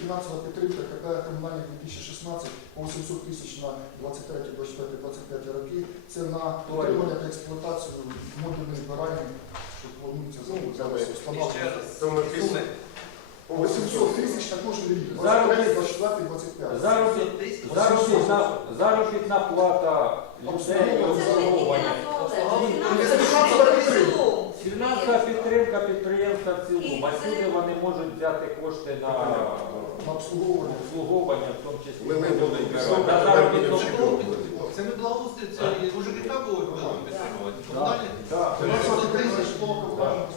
фінансова підтримка КП комунальних 2016 по 800 тисяч на 23, 24, 25 роки. Це на утримання та експлуатацію модульних збирань, що планується встановлювати. 800 тисяч на кожен рік. 23, 24, 25. Заробітна плата людей, обслуговування. Фінансова підтримка підприємства в цілому. Всюди вони можуть взяти кошти на обслуговування, в тому числі. На заробітну плату. Це не благоустрій, це вже літа будуть підтримувати. Комунальні? Так. 800 тисяч школа комунальна.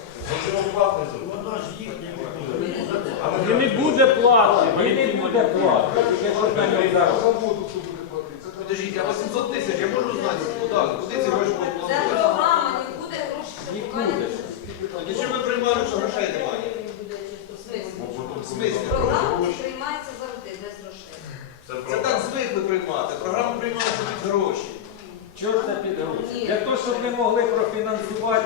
І не буде плати. І не буде плати. Тільки що на нього зараз. Подождіть, а 800 тисяч, я можу знати, куди ці гроші будуть Це платити? програма, не буде грошей. І що ми приймаємо, що грошей немає? В смислі? Програма не приймається завжди, без грошей. Це так звикли приймати. Програму приймають під гроші. Чого це під гроші? Для того, щоб ми могли профінансувати.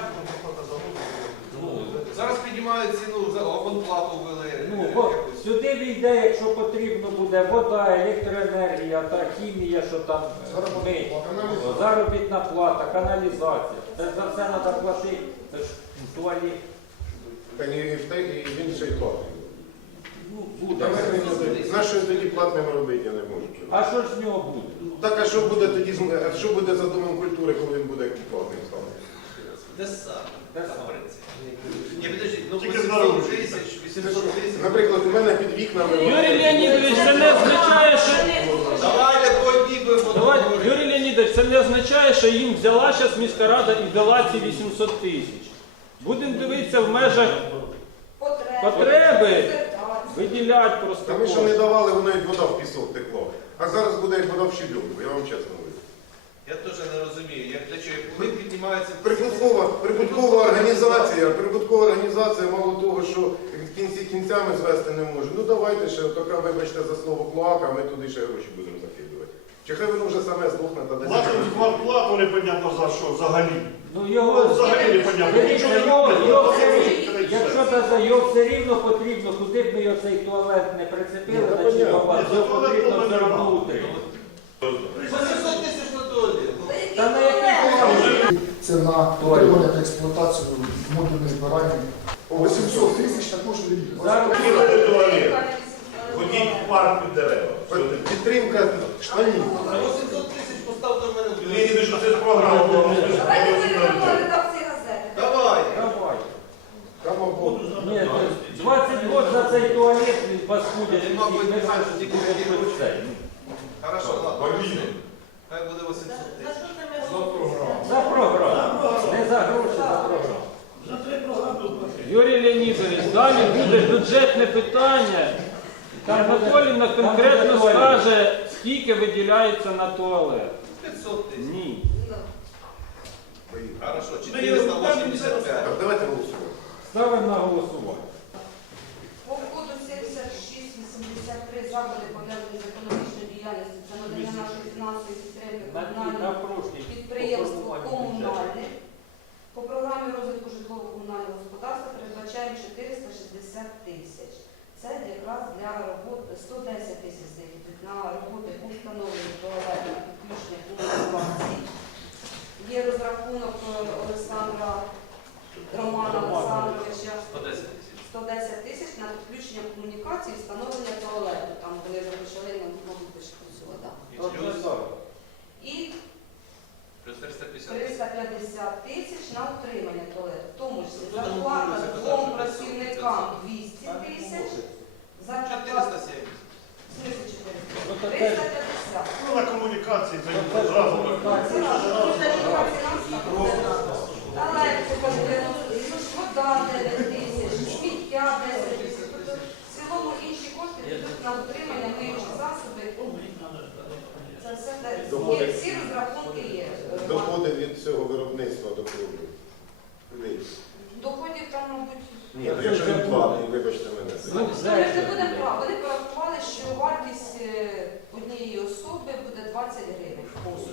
Зараз піднімають ціну, за абонплату ввели. Сюди війде, якщо потрібно буде вода, електроенергія та хімія, що там заробітна плата, каналізація. Це за все треба платити. Це ж туалет. Та ні, і він ще й платний. Буде. Нашої тоді платним робити я не можу. А що ж з нього буде? Так, а що буде тоді, що буде за Домом культури, коли він буде платним ставити? Де саме? Де саме? Ні, підождіть, 800 тисяч, 800 тисяч. Наприклад, у мене під вікнами... Юрій Леонідович, це не означає, що... Давайте по одній будемо. Юрій Леонідович, це не означає, що їм взяла зараз міська рада і дала ці 800 тисяч. Будемо дивитися в межах потреби, виділяти просто. Та ми що не давали, воно як вода в пісок текло. А зараз буде як вода в щебенку, я вам чесно говорю. Я теж не розумію, як для чого, коли піднімається... Прибуткова організація, мало того, що в кінці кінцями звести не може. Ну давайте ще, така, вибачте за слово, клоака, ми туди ще гроші будемо закидувати. Чи хай воно вже саме здохне та десь. Плату непонятно за що, взагалі. Ну його Взагалі непонятно. якщо його все рівно потрібно, куди б ми його цей туалет не прицепили, значить його потрібно все одно утримати. 800 тисяч на туалет. Та на який туалет? Це на утримання та експлуатацію модульних збирань. 800 тисяч на кожен рік. Ходіть парк під дерева. Підтримка штанів. На 800 тисяч поставте в мене в Лені, ви що це ж програма була? Давайте передамо редакції газети. Давай. Давай. Кама Богу. Ні, 20 років за цей туалет він паскудять, і Мабуть, ми знаємо, що тільки хоч цей. Хорошо, ладно. Хай буде 800 тисяч. За програму. Не за гроші, за програму. Юрій Леонідович, далі буде бюджетне питання. Там Анатоліївна конкретно скаже, скільки виділяється на туалет. 500 тисяч. Ні. Хорошо, 485. Так, давайте голосуємо. Ставимо на голосування. По коду 7683 заходи пов'язані з економічною діяльністю, це надання нашої фінансової підтримки комунального підприємства комунальних. По програмі розвитку житлово-комунального господарства передбачаємо 460 тисяч. Це якраз для роботи 110 тисяч на роботи по встановленню туалету, підключення комунікації. Є розрахунок Олександра Романа Олександровича 110 тисяч на підключення комунікації і встановлення туалету. Там коли започали, мабуть, вода. І Плюс 350. 350 тисяч на утримання туалету. В тому числі зарплата двом працівникам 200 тисяч, зарплата 470. 350. Ну, на комунікації, це зразу. Електрика 90 тисяч, вода 9 тисяч, сміття 10 тисяч. В цілому інші кошти підуть на утримання миючі засоби. Це все те. Всі розрахунки є. Доходи від цього виробництва до кругу. Доходів там, мабуть, Ні, ну якщо він платний, вибачте мене. ми ж не будемо права. Вони порахували, що вартість однієї особи буде 20 гривень.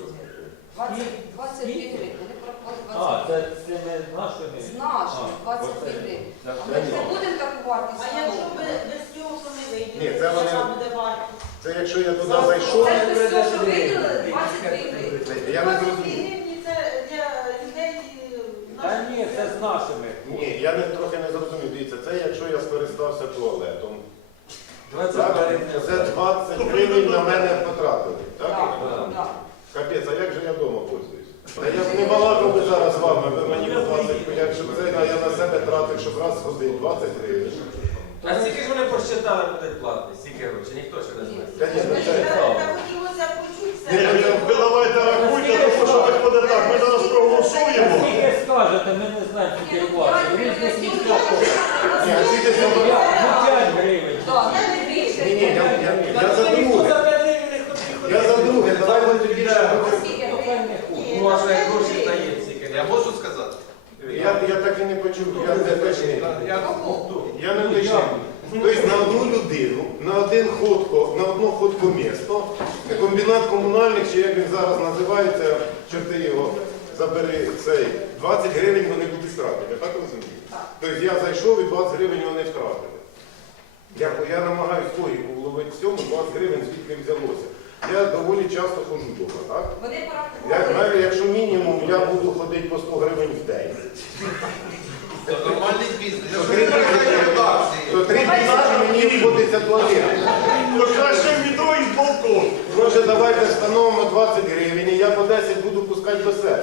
22 гривень. Вони порахували 20 А, гривень. це не нашими? З нашими 22 гривень. А ми ж не будемо таку вартість. А якщо без цього, що не Ні, це вони- яка буде вартість. Це якщо я туди зайшов, Це ж все, що виділили, 22 гривні. я не 22 зрозумів. гривні це для людей Та наших. ні, це з нашими. Ні, я трохи не зрозумів. Дивіться, це якщо я скористався туалетом. 20 Так? гривень. Це 20 гривень на мене потратили. Так? Так. Капець, а як же я вдома пользуюсь? Та я б не балакав би зараз з вами, ви мені по 20, якщо це я на себе тратив, щоб раз сходив, 20 гривень. А скільки ж вони посчитали будуть платити? Скільки грошей? Ніхто ще не знає. Звісно, це. Та хотілося почути Ні, це. ви давайте рахуйте, тому що виходить так, ми зараз проголосуємо. Скільки скажете, ми не знаємо, скільки платить. В різних містах. Ні, а скільки це було? 5 гривень. Так, я не більше. Ні, я за друге. Я за друге, давайте тоді ще А скільки гривень? Ну, а що як гроші здається? Я можу сказати? Я так і не почув, я не точний. Я не точний. Тобто на одну людину, на одно ходкомісто, комбінат комунальних, чи як він зараз називається, чорти його, забери цей, 20 гривень вони будуть втратити, я так розумію? Тобто я зайшов і 20 гривень вони втратили. Я намагаюся логіку вловити в цьому, 20 гривень звідки взялося. Я доволі часто ходжу вдома, так? Вони порахували. Навіть якщо мінімум я буду ходити по 100 гривень в день, Це нормальний бізнес. то 3 тисячі мені входиться туалет. То краще в метро і з балкон. Може, давайте встановимо 20 гривень, і я по 10 буду пускати до себе.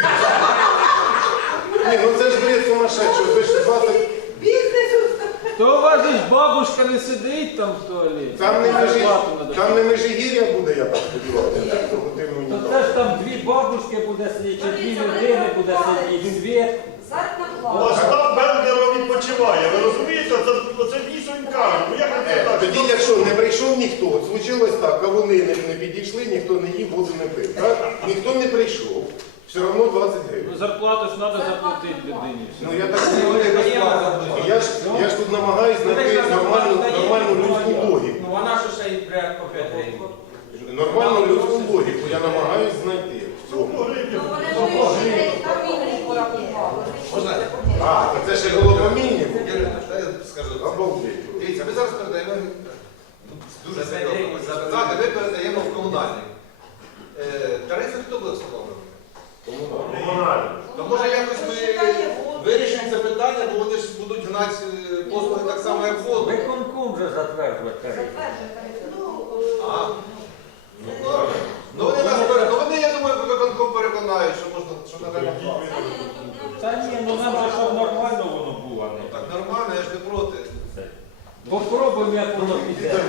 Ні, ну це ж бред сумасшедший, ви ж 20... То у вас же ж бабушка не сидить там в туалеті. Там не Межигір'я буде, я так сподіваюся. так, То це ж там 2 бабушки буде сидіти, чи 2 людини буде сидіти, світ. Заробітна А плата. штаб Бендера відпочиває, ви розумієте? Це дійсно він каже. Ну як це так? Тоді, якщо не прийшов ніхто, от случилось так, кавуни не підійшли, ніхто не їв, воду не пив. Так? Ніхто не прийшов, все одно 20 Ну, гривень. зарплату ж треба заплатити людині. Ну я так я ж тут намагаюсь знайти нормальну людську логіку. Ну вона що ще й прям по 5 гривень. Нормальну людську логіку я намагаюсь знайти в цьому. Ну, вони ж там мінімум порахували. Можна? А, то це ще було по мінімуму? Я скажу. Обалдеть. Дивіться, ми зараз передаємо дуже серйозно сказати, ми передаємо в комунальний. Тарифи хто буде встановлювати? Комунальний. То може якось ми вирішимо це питання, бо вони ж будуть гнати послуги так само, як воду. Виконком вже затверджувати. А. Ну, добре. Ну вони, я думаю, виконком переконають, що можна, що не треба платити. Та ні, ну нам же щоб нормально воно було. а не Так нормально, я ж не проти. Попробуємо, як воно піде.